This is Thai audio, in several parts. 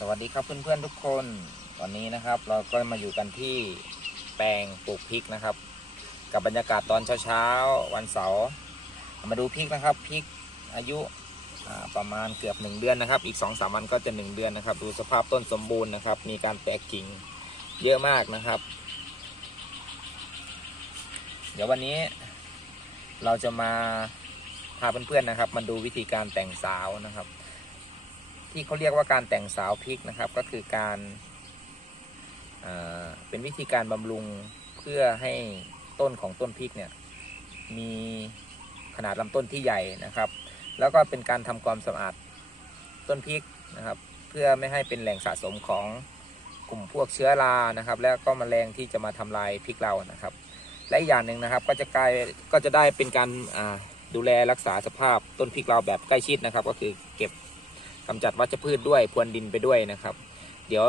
สวัสดีครับเพื่อนๆทุกคนวันนี้นะครับ เราก็มาอยู่กันที่แปลงปลูกพริกนะครับ กับบรรยากาศตอนเช้าๆวันเสาร์มาดูพริกนะครับพริกอายุประมาณเกือบหนึ่งเดือนนะครับ อีก2อสามวันก็จะหนึ่งเดือนนะครับ ดูสภาพต้นสมบูรณ์นะครับ มีการแตกกิ่งเยอะมากนะครับ เดี๋ยววันนี้เราจะมาพาเพื่อนๆนะครับ มาดูวิธีการแต่งสาวนะครับ ที่เขาเรียกว่าการแต่งสาวพริกนะครับ ก็คือการเเป็นวิธีการบำรุงเพื่อให้ต้นของต้นพริกเนี่ยมีขนาดลำต้นที่ใหญ่นะครับ แล้วก็เป็นการทำความสะอาดต้นพริกนะครับ เพื่อไม่ให้เป็นแหล่งสะสมของกลุ่มพวกเชื้อรานะครับ แล้วก็แมลงที่จะมาทำลายพริกเรานะครับ และอีกอย่างหนึ่งนะครับก็จะกลายก็จะได้เป็นการดูแลรักษาสภาพต้นพริกเราแบบใกล้ชิดนะครับ ก็คือเก็บ กำจัดวัชพืชด้วยพรวนดินไปด้วยนะครับ เดี๋ยว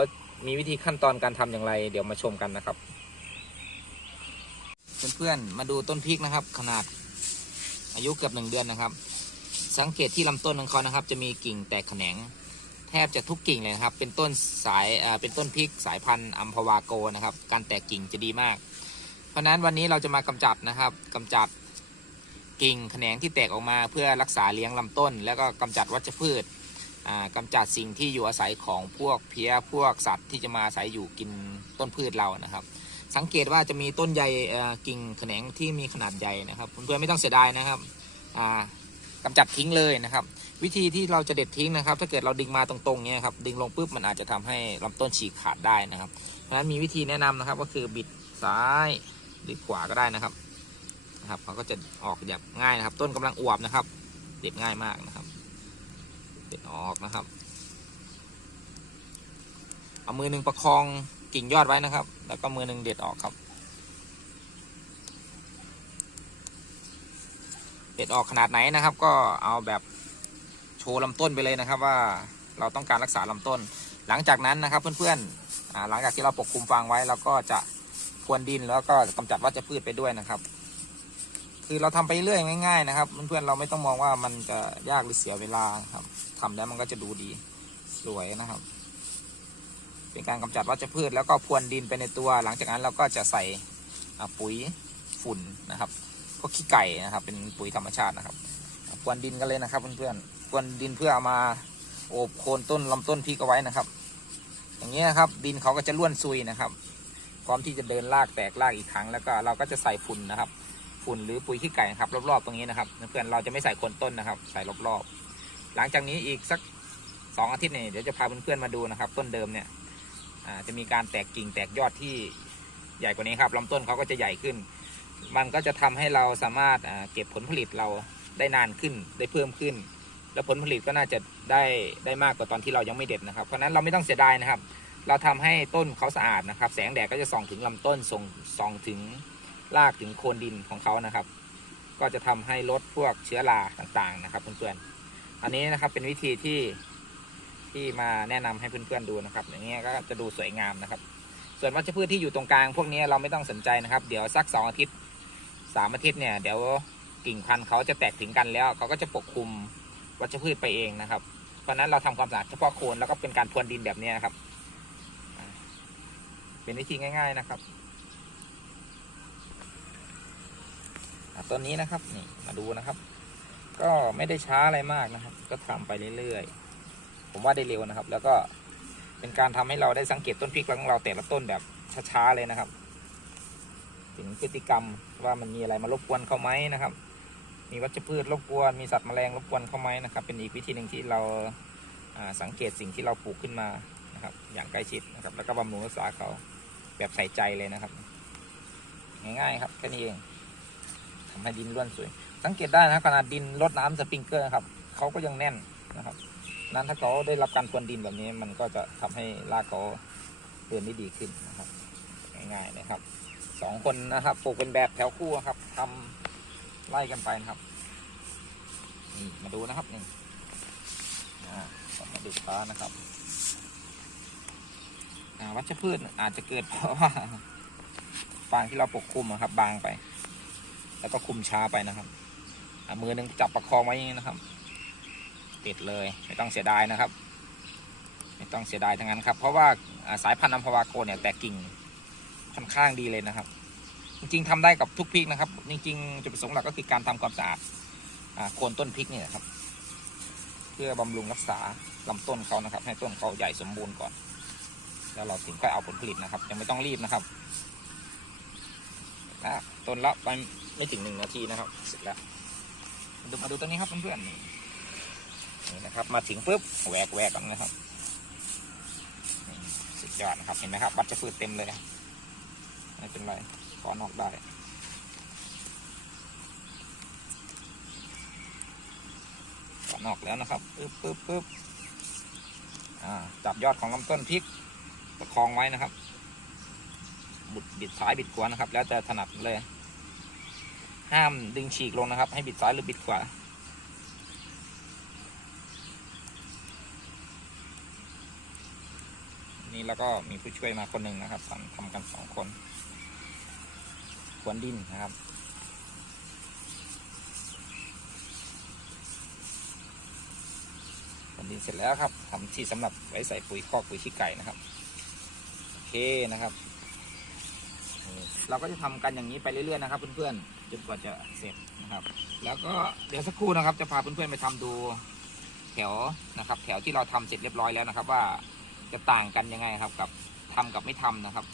มีวิธีขั้นตอนการทำอย่างไร เดี๋ยวมาชมกันนะครับเพื่อนๆมาดูต้นพริกนะครับ ขนาดอายุเกือบหนึ่งเดือนนะครับ สังเกตที่ลำต้นของเขานะครับ จะมีกิ่งแตกแขนง แทบจะทุกกิ่งเลยนะครับ เป็นต้นสายเป็นต้นพริกสายพันธุ์อัมพวาโกนะครับ การแตกกิ่งจะดีมาก เพราะฉะนั้นวันนี้เราจะมากำจัดนะครับกำจัดกิ่งแขนงที่แตกออกมาเพื่อรักษาเลี้ยงลำต้น แล้วก็กำจัดวัชพืช อ่ากำจัดสิ่งที่อยู่อาศัยของพวกเพี้ยพวกสัตว์ที่จะมาอาศัยอยู่กินต้นพืชเรานะครับ สังเกตว่าจะมีต้นใหญ่กิ่งแขนงที่มีขนาดใหญ่นะครับเพื่อนๆไม่ต้องเสียดายนะครับอ่ากำจัดทิ้งเลยนะครับ วิธีที่เราจะเด็ดทิ้งนะครับ ถ้าเกิดเราดึงมาตรงๆเนี้ยครับดึงลงปุ๊บมันอาจจะทำให้ลำต้นฉีกขาดได้นะครับ เพราะฉะนั้นมีวิธีแนะนำนะครับก็คือบิดซ้ายหรือขวาก็ได้นะครับนะครับเขาก็จะออกแบบง่ายนะครับ ต้นกำลังอวบนะครับ เด็ดง่ายมากนะครับ เด็ดออกนะครับ เอามือหนึ่งประคองกิ่งยอดไว้นะครับ แล้วก็มือหนึ่งเด็ดออกครับ เด็ดออกขนาดไหนนะครับ ก็เอาแบบโชว์ลำต้นไปเลยนะครับว่าเราต้องการรักษาลำต้น หลังจากนั้นนะครับเพื่อนๆหลังจากที่เราปกคลุมฟางไว้เราก็จะพรวนดินแล้วก็กำจัดวัชพืชไปด้วยนะครับ คือเราทำไปเรื่อยง่ายๆนะครับเพื่อนๆเราไม่ต้องมองว่ามันจะยากหรือเสียเวลาครับทำแล้วมันก็จะดูดีสวยนะครับ เป็นการกำจัดวัชพืชแล้วก็พรวนดินไปในตัว หลังจากนั้นเราก็จะใส่ปุ๋ยฝุ่นนะครับพวกขี้ไก่นะครับ เป็นปุ๋ยธรรมชาตินะครับพรวนดินกันเลยนะครับเพื่อนๆพรวนดินเพื่อเอามาโอบโคนต้นลำต้นพริกเอาไว้นะครับ อย่างเงี้ยครับดินเขาก็จะล้วนซุยนะครับพร้อมที่จะเดินลากแตกลากอีกครั้งแล้วก็เราก็จะใส่ฝุ่นนะครับ ฝุ่นหรือปุ๋ยขี้ไก่นะครับรอบๆตรงนี้นะครับเพื่อนเราจะไม่ใส่คนต้นนะครับ ใส่รอบๆหลังจากนี้อีกสักสองอาทิตย์เนี่ยเดี๋ยวจะพาเพื่อนๆมาดูนะครับ ต้นเดิมเนี่ยจะมีการแตกกิ่งแตกยอดที่ใหญ่กว่านี้ครับลำต้นเขาก็จะใหญ่ขึ้น มันก็จะทำให้เราสามารถเก็บผลผลิตเราได้นานขึ้นได้เพิ่มขึ้น แล้วผลผลิตก็น่าจะได้ได้มากกว่าตอนที่เรายังไม่เด็ดนะครับ เพราะนั้นเราไม่ต้องเสียดายนะครับ เราทำให้ต้นเขาสะอาดนะครับ แสงแดดก็จะส่องถึงลำต้นส่งส่องถึง ลากถึงโคนดินของเขานะครับ ก็จะทำให้ลดพวกเชื้อราต่างๆนะครับเพื่อนๆอันนี้นะครับเป็นวิธีที่ที่มาแนะนำให้เพื่อนๆดูนะครับ อย่างเงี้ยก็จะดูสวยงามนะครับ ส่วนวัชพืชที่อยู่ตรงกลางพวกนี้เราไม่ต้องสนใจนะครับ เดี๋ยวสักสองอาทิตย์สามอาทิตย์เนี่ยเดี๋ยวกิ่งพันธุ์เขาจะแตกถึงกันแล้วเขาก็จะปกคลุมวัชพืชไปเองนะครับ เพราะฉะนั้นเราทำความสะอาดเฉพาะโคนแล้วก็เป็นการพรวนดินแบบนี้นะครับ เป็นวิธีง่าย ๆนะครับ อะ ต้นนี้นะครับนี่มาดูนะครับ ก็ไม่ได้ช้าอะไรมากนะครับ ก็ทำไปเรื่อยๆ ผมว่าได้เร็วนะครับ แล้วก็เป็นการทำให้เราได้สังเกตต้นพริกของเราแต่ละต้นแบบช้าๆเลยนะครับ ถึงพฤติกรรมว่ามันมีอะไรมารบกวนเขาไหมนะครับ มีวัชพืชรบกวน มีสัตว์แมลงรบกวนเขาไหมนะครับ เป็นอีกวิธีหนึ่งที่เราอ่าสังเกตสิ่งที่เราปลูกขึ้นมานะครับ อย่างใกล้ชิดนะครับ แล้วก็บำรุงรักษาเขาแบบใส่ใจเลยนะครับ ง่ายๆครับแค่นี้เอง ทำให้ดินร่วนสวย สังเกตได้นะครับขนาดดินรดน้ำสปริงเกอร์นะครับเขาก็ยังแน่นนะครับนั้นถ้าเขาได้รับการพรวนดินแบบนี้ มันก็จะทำให้รากเขาเดินได้ดีขึ้นนะครับ ง่ายๆนะครับสองคนนะครับปลูกเป็นแบบแถวคู่ครับทำไล่กันไปนะครับนี่มาดูนะครับนี่อ่ามาดูฟ้านะครับอ่าวัชพืชอาจจะเกิดเพราะว่าฟางที่เราปกคลุมอะครับบางไป แล้วก็คุมช้าไปนะครับมือหนึ่งจับประคองไว้อย่างนี้นะครับ ติดเลยไม่ต้องเสียดายนะครับ ไม่ต้องเสียดายทั้งนั้นครับ เพราะว่าสายพันธุ์อัมพวาโกเนี่ยแตกกิ่งค่อนข้างดีเลยนะครับ จริงๆทำได้กับทุกพริกนะครับ จริงๆจุดประสงค์หลักก็คือการทำความสะอาดโคนต้นพริกนี่แหละครับ เพื่อบำรุงรักษาลำต้นเขานะครับ ให้ต้นเขาใหญ่สมบูรณ์ก่อน แล้วเราถึงค่อยเอาผลผลิตนะครับ ยังไม่ต้องรีบนะครับต้นละ ไม่ถึงหนึ่งนาทีนะครับ เสร็จแล้วมาดูมาดูต้นนี้ครับเพื่อนๆนี่นะครับ มาถึงปุ๊บแหวกแหวกกันนะครับสุดยอดนะครับเห็นไหมครับบัตรจะฟืดเต็มเลยไม่เป็นไรขอนอกได้ขอนอกแล้วนะครับปึ๊บปึ๊บปึ๊บจับยอดของลำต้นพริกประคองไว้นะครับ บุดบิดซ้ายบิดขวานะครับ แล้วแต่ถนัดเลย ห้ามดึงฉีกลงนะครับ ให้บิดซ้ายหรือบิดขวานี่แล้วก็มีผู้ช่วยมาคนหนึ่งนะครับทำทำกันสองคนขวนดินนะครับขวนดินเสร็จแล้วครับทำที่สำหรับไว้ใส่ปุ๋ยคอกปุ๋ยขี้ไก่นะครับ โอเคนะครับ เราก็จะทำกันอย่างนี้ไปเรื่อยๆนะครับเพื่อนๆ นกว่าจะเสร็จนะครับ แล้วก็เดี๋ยวสักครู่นะครับจะพาเพื่อนๆไปทำดูแถวนะครับ แถวที่เราทำเสร็จเรียบร้อยแล้วนะครับ ว่าจะต่างกันยังไงครับ กับทำกับไม่ทำนะครับ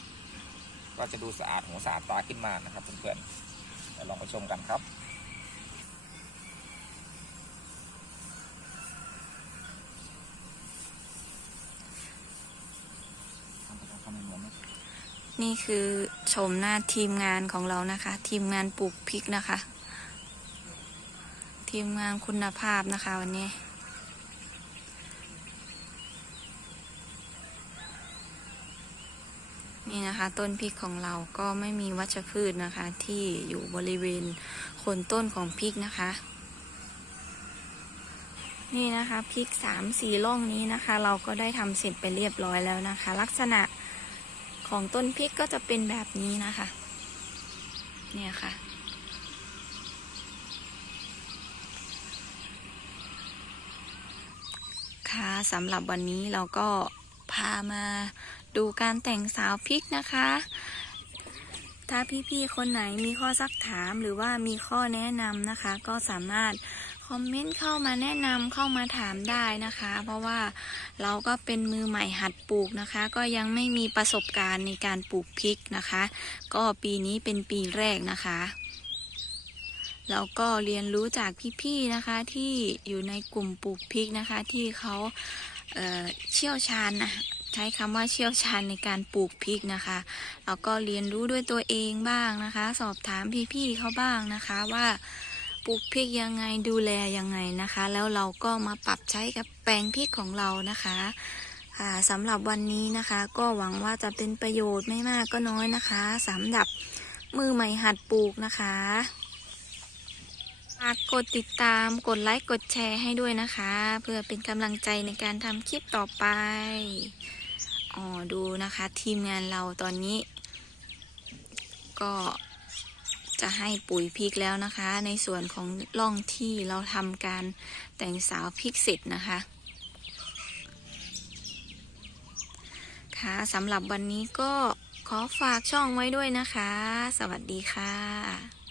ก็จะดูสะอาดหูสะอาดตาขึ้นมานะครับเพื่อนๆเดี๋ยวลองไปชมกันครับ นี่คือชมหน้าทีมงานของเรานะคะ ทีมงานปลูกพริกนะคะ ทีมงานคุณภาพนะคะวันนี้ นี่นะคะต้นพริกของเราก็ไม่มีวัชพืชนะคะ ที่อยู่บริเวณโคนต้นของพริกนะคะ นี่นะคะพริกสามสี่ร่องนี้นะคะ เราก็ได้ทำเสร็จไปเรียบร้อยแล้วนะคะ ลักษณะ ของต้นพริกก็จะเป็นแบบนี้นะคะ เนี่ยค่ะ ค่ะสำหรับวันนี้เราก็พามาดูการแต่งสาวพริกนะคะ ถ้าพี่ๆคนไหนมีข้อซักถามหรือว่ามีข้อแนะนำนะคะ ก็สามารถคอมเมนต์เข้ามาแนะนำเข้ามาถามได้นะคะ เพราะว่าเราก็เป็นมือใหม่หัดปลูกนะคะ ก็ยังไม่มีประสบการณ์ในการปลูกพริกนะคะ ก็ปีนี้เป็นปีแรกนะคะเราก็เรียนรู้จากพี่ๆนะคะที่อยู่ในกลุ่มปลูกพริกนะคะ ที่เขาเเชี่ยวชาญนะ ใช้คำว่าเชี่ยวชาญในการปลูกพริกนะคะเราก็เรียนรู้ด้วยตัวเองบ้างนะคะ สอบถามพี่ๆเขาบ้างนะคะว่าปลูกพริกยังไงดูแลยังไงนะคะ แล้วเราก็มาปรับใช้กับแปลงพริกของเรานะคะสำหรับวันนี้นะคะ ก็หวังว่าจะเป็นประโยชน์ไม่มากก็น้อยนะคะสำหรับมือใหม่หัดปลูกนะคะฝากกดติดตามกดไลค์กดแชร์ให้ด้วยนะคะ เพื่อเป็นกำลังใจในการทำคลิปต่อไป อ๋อดูนะคะทีมงานเราตอนนี้ ก็จะให้ปุ๋ยพริกแล้วนะคะ ในส่วนของร่องที่เราทำการแต่งสาวพริกเสร็จนะคะค่ะสำหรับวันนี้ก็ขอฝากช่องไว้ด้วยนะคะ สวัสดีค่ะ